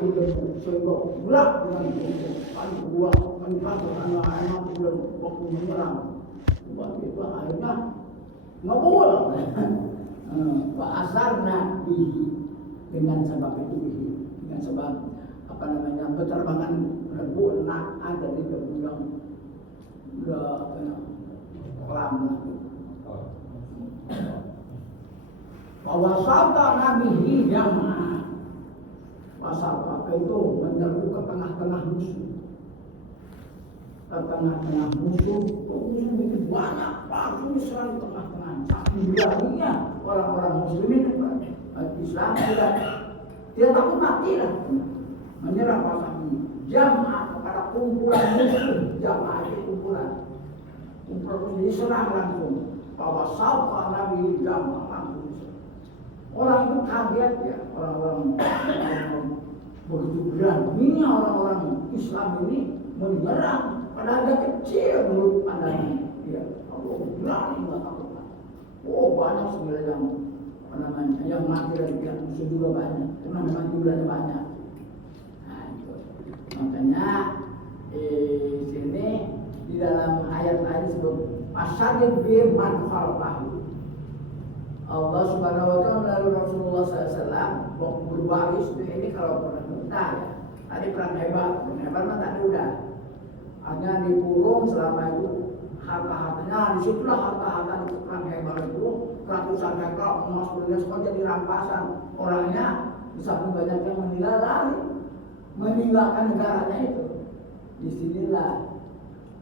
itu sehingga gelap dengan paling buah meningkat karena anak sudah waktu menyerang. Sebab itu akhirnya ngabul. Pak Asarna dengan sebab itu dengan sebab apa namanya penerbangan rebu nak ada di debu yang udah kolam bahwa sabda Nabi yang wasal itu menyerbu ke tengah-tengah musuh. Ke tengah-tengah musuh begitu banyak pasukan diserang tengah-tengah. Saking beraninya orang-orang muslimin Islam tidak takut mati lah. Menyerang pasukan jamaah kepada kumpulan musuh, jamaah itu kumpulan diserang langsung. Bahwa sabda Nabi jamaah langsung. Orang itu kaget ya, orang-orang begitu beraninya orang-orang Islam ini menyerang padahal kecil menurut pandangannya. Ya, kalau berani nggak takut. Oh banyak sebenarnya yang mati dari pihak musuh juga banyak, karena memang jumlahnya banyak. Nah itu makanya sini di dalam ayat-ayat disebut asyadid bi man khalfahu. Allah Subhanahu wa taala melalui Rasulullah SAW berbaris ini kalau perang mudah ya. Tadi perang hebat mah tadi udah. Hanya dikurung selama itu harta-hartanya, disitulah harta-harta di perang hebat itu ratusan hektar emas dunia semua jadi rampasan. Orangnya di samping banyak yang meninggal lari, meninggalkan negaranya itu. Disinilah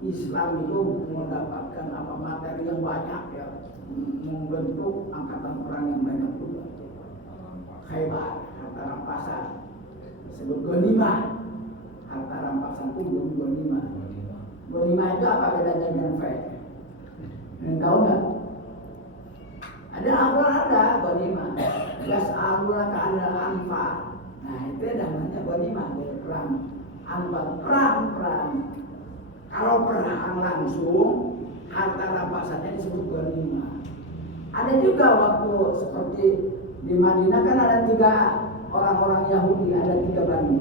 Islam itu mendapatkan apa materi yang banyak ya. Membentuk angkatan perang yang banyak juga. Khaybar, harta rampasan disebut ghanimah. Harta rampasan itu ghanimah. Ghanimah itu apa bedanya dengan faid? Tahu nggak? Ada ghanimah. Yas'aluna ka'anil anfal. Nah itu namanya ghanimah dari perang. Anfal perang. Kalau perang langsung harta rampasannya disebut ghanimah. Ada juga waktu seperti di Madinah kan ada 3 orang-orang Yahudi, ada 3 Bani.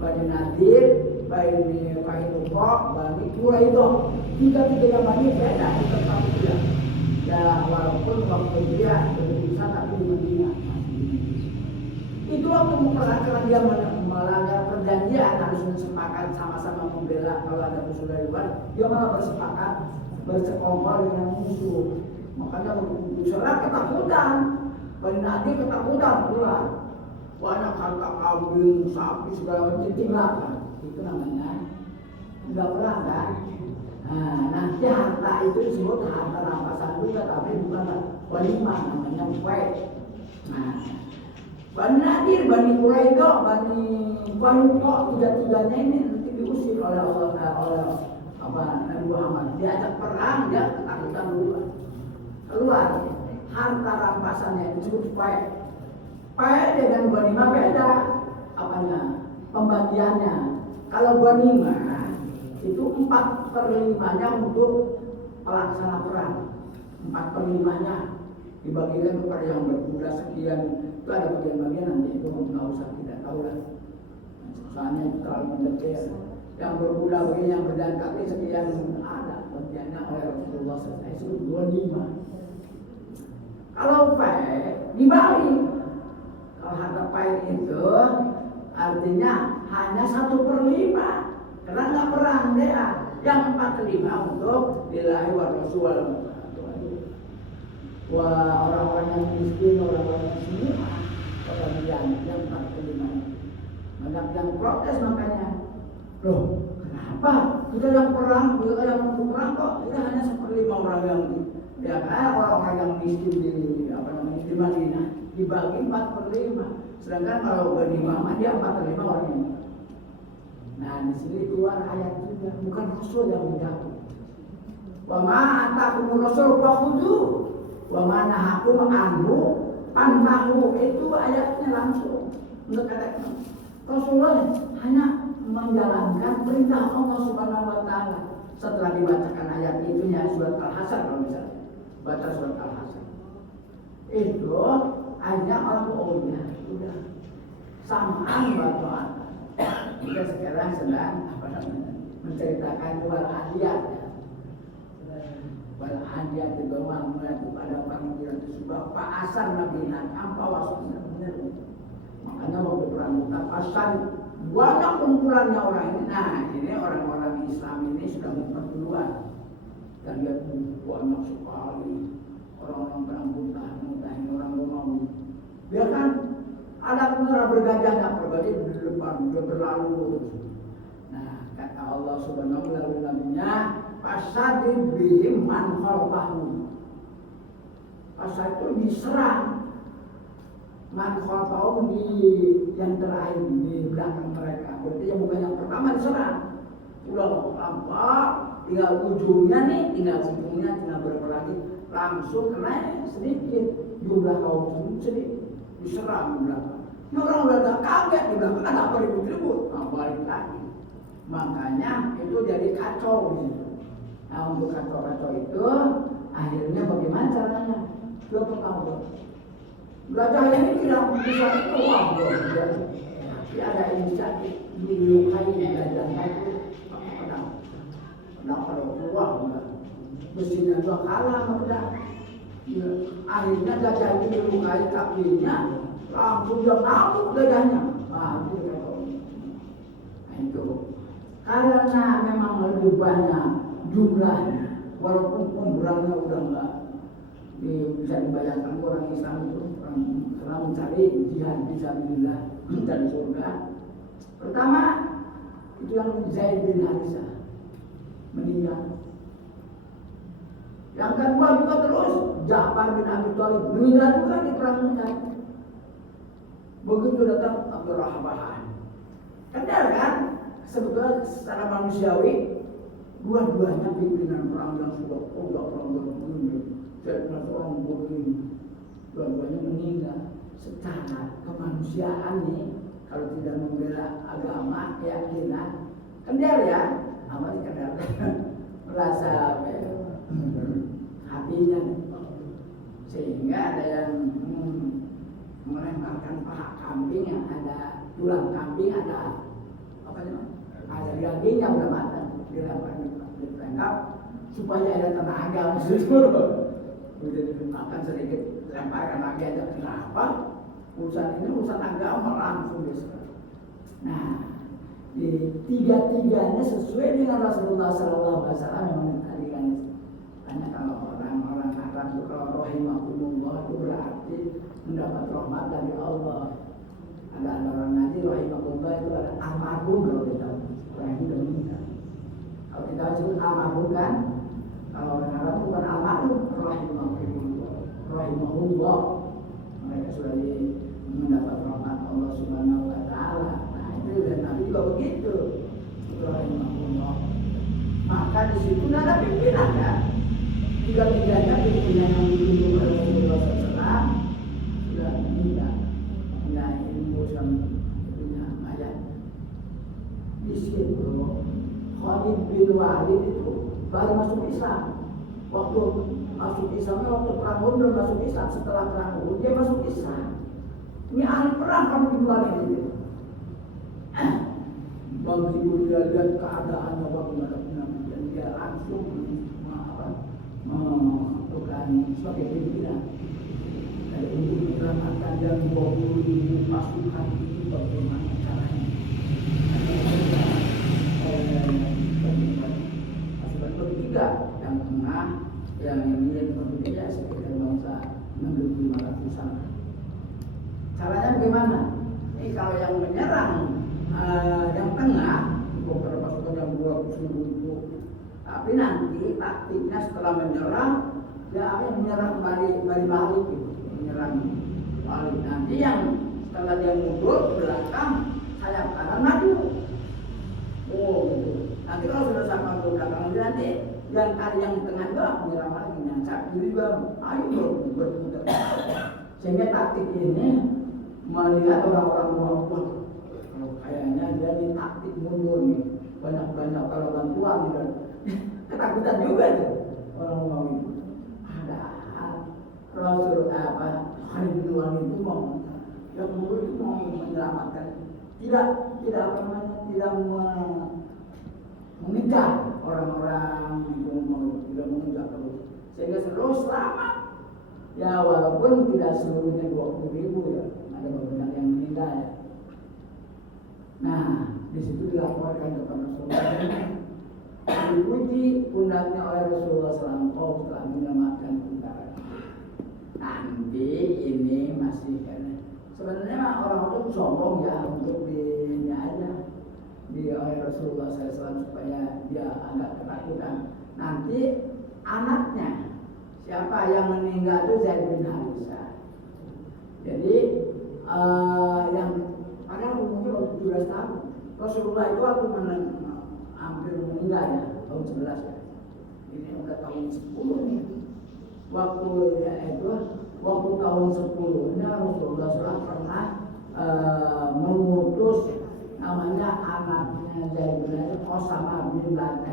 Bani Nadir, Bani Qainuqa, Bani Quraidah. 3 Bani beda di tempat dia. Ya walaupun waktu dia berpisah tapi di Madinah. Itu waktu perang karena dia melanggar perjanjian harus bersepakat sama-sama membela kalau ada musuh dari luar, dia malah bersepakat bersekongkol dengan musuh. Makanya musuhnya ketakutan. Bani Nadir ketakutan pula. Banyak harta kambing, sapi segala macam ditinggalkan. Itu namanya tidak perang kan? Nah, nanti harta itu disebut harta rampasan juga, tapi bukan ghanimah, namanya faid. Nah, Bani Nadir, Bani Quraidah, Bani Qainuqa, 3-3-nya ini nanti diusir oleh Nabi Muhammad. Diajak perang, dia ketakutan dulu. Keluar, harta rampasannya disebut faid. Faid dengan ghanimah beda. Apanya? Pembagiannya. Kalau ghanimah itu 4/5-nya untuk pelaksana perang. 4/5-nya dibagikan kepada yang berkuda sekian. Itu ada bagian-bagian nanti itu nggak usah tidak tahu lah. Soalnya itu terlalu mendetail. Yang berkuda begini, yang berjalan kaki sekian ada bagiannya oleh Rasulullah SAW. Itu 25. Kalau faid dibalik. Kalau harta faid itu artinya hanya 1/5 karena nggak perang dia. Yang 4/5 untuk lillahi wa rasul. Wah orang-orang yang miskin, orang-orang yang semua kebagian yang 4/5. Banyak yang protes makanya. Loh, kenapa kita yang perang, kita yang mau perang kok kita hanya 1/5 orang yang ya kayak orang-orang yang miskin di Madinah dibagi 4/5. Sedangkan kalau ghanimah dia 4/5 orang ini. Nah di sini keluar ayat juga, bukan Rasul yang menjatuh. Wa ma atakumur rasul fakhudhu wa ma nahakum anhu pantahu. Itu ayatnya langsung mengatakan Rasulullah hanya menjalankan perintah Allah Subhanahu wa taala. Setelah dibacakan ayat itu ya surat Al-Hasan, kalau misalnya baca surat Al-Hasan itu hanya orang sudah samaan batuan kita sekarang sedang menceritakan wal adiyat ya. Wal adiyat di bawah mulai kepada panggilan sebuah asal Nabi apa wasatnya benar. Makanya waktu perang Mu'tah pasal banyak kumpulannya orang ini. Nah ini orang-orang Islam ini sudah ngumpet duluan dan lihat banyak sekali orang-orang perang Mu'tah ini orang Romawi. Dia kan ada menara bergajahnya, bergajah di depan, dia berlalu terus. Nah kata Allah Subhanahu melalui nabinya, fasadid bihim man khalfahum. Pasal itu diserang man khalfahum di yang terakhir di belakang mereka. Berarti yang bukan yang pertama diserang. Udah lampak, tinggal ujungnya tinggal berapa lagi langsung kena sedikit jumlah kaum sedikit diserang di belakang. Ini orang udah kaget di belakang ada apa ribut-ribut, nah, balik lagi. Makanya itu jadi kacau gitu. Nah untuk kacau-kacau itu akhirnya bagaimana caranya? Dia pertama gajah ini tidak bisa keluar tapi ada inisiatif dilukai gajahnya itu pakai pedang kalau keluar besinya juga kalah sama pedang. Akhirnya gajah itu dilukai kakinya langsung dia ngamuk gajahnya. Nah itu karena memang lebih banyak jumlahnya walaupun pemberangnya udah enggak bisa dibayangkan orang Islam itu karena mencari jihad fisabilillah mencari surga. Pertama itu yang Zaid bin Harithah meninggal. Yang kedua juga terus Ja'far bin Abi Thalib meninggal juga di perang Mu'tah. Begitu datang Abdurrahman. Kan sebetulnya secara manusiawi dua-duanya pimpinan perang yang sudah perang begini, saya orang begini, dua-duanya meninggal. Secara kemanusiaan nih, kalau tidak membela agama, keyakinan, kendar ya, amal kendar, merasa hatinya, sehingga ada yang melemparkan paha kambing yang ada tulang kambing ada apa namanya? Ada dagingnya udah matang, dilempar supaya ada tenaga maksudnya. Udah dimakan sedikit, lemparkan lagi aja. Kenapa? Urusan ini urusan agama langsung bisa. Nah, tiga-tiganya sesuai dengan Rasulullah SAW yang tadi kan tanya kalau orang-orang Arab itu kalau rahimahumullah itu berarti mendapat rahmat dari Allah. Ada orang ngaji rahimahumullah itu ada almarhum kalau kita orang itu udah meninggal. Kalau kita sebut almarhum kan, kalau orang Arab itu bukan almarhum rahimahumullah. Mereka sudah mendapat rahmat Allah Subhanahu wa taala. Nah, itu dan Nabi juga begitu. Rahimahumullah. Maka di situ ada pimpinan kan. Tiga-tiganya pimpinan yang ditunjuk oleh Rasulullah SAW sudah meninggal. Nah, ilmu sama punya ayat. Di situ Khalid bin Walid itu baru masuk Islam. Waktu masuk Islamnya waktu perang Uhud belum masuk Islam. Setelah perang Uhud dia masuk Islam. Ini ahli perang Khalid bin Walid itu. Begitu dia lihat keadaannya bagaimana dan dia langsung bukan sebagai pimpinan dari untuk menyelamatkan dan 20.000 pasukan itu bagaimana caranya? Pasukan ketiga yang tengah yang ini berbeda sekitar bangsa 6.500-an. Caranya bagaimana? Ini kalau yang menyerang yang tengah beberapa pasukan yang 200.000 itu, tapi nanti taktiknya setelah menyerang dia akan menyerang balik gitu, menyerang balik. Nanti yang setelah dia mundur belakang sayap kanan maju. Oh gitu. Nanti kalau sudah sampai ke belakang nanti yang yang tengah juga menyerang lagi, yang kiri juga ayo berputar. Sehingga taktik ini melihat orang-orang luar kayaknya dia di taktik mundur nih, banyak kalau bantuan gitu. Ketakutan juga tuh orang mau itu. Ada Rasul Khalid bin Walid itu mau yang mundur itu mau menyelamatkan tidak apa namanya, tidak mengejar orang-orang itu, tidak mengejar terus, sehingga terus selamat. Ya walaupun tidak seluruhnya 20.000 ya, ada beberapa yang meninggal ya. Nah, di situ dilaporkan kepada Rasulullah, dipuji pundaknya oleh Rasulullah SAW telah menyelamatkan tentara. Nanti ini masih kan, sebenarnya orang-orang sombong ya untuk di aja oleh Rasulullah SAW supaya dia agak ketakutan. Nanti anaknya siapa yang meninggal itu Zaid bin Harithah. Jadi yang padahal umurnya baru 17 tahun. Rasulullah itu waktu hampir meninggal ya, tahun 11 ya. Ini udah tahun 10 nih. Waktu ya itu, waktu tahun 10-nya Rasulullah SAW pernah mengutus namanya anaknya Zaid bin Harithah, Osama bin Laden.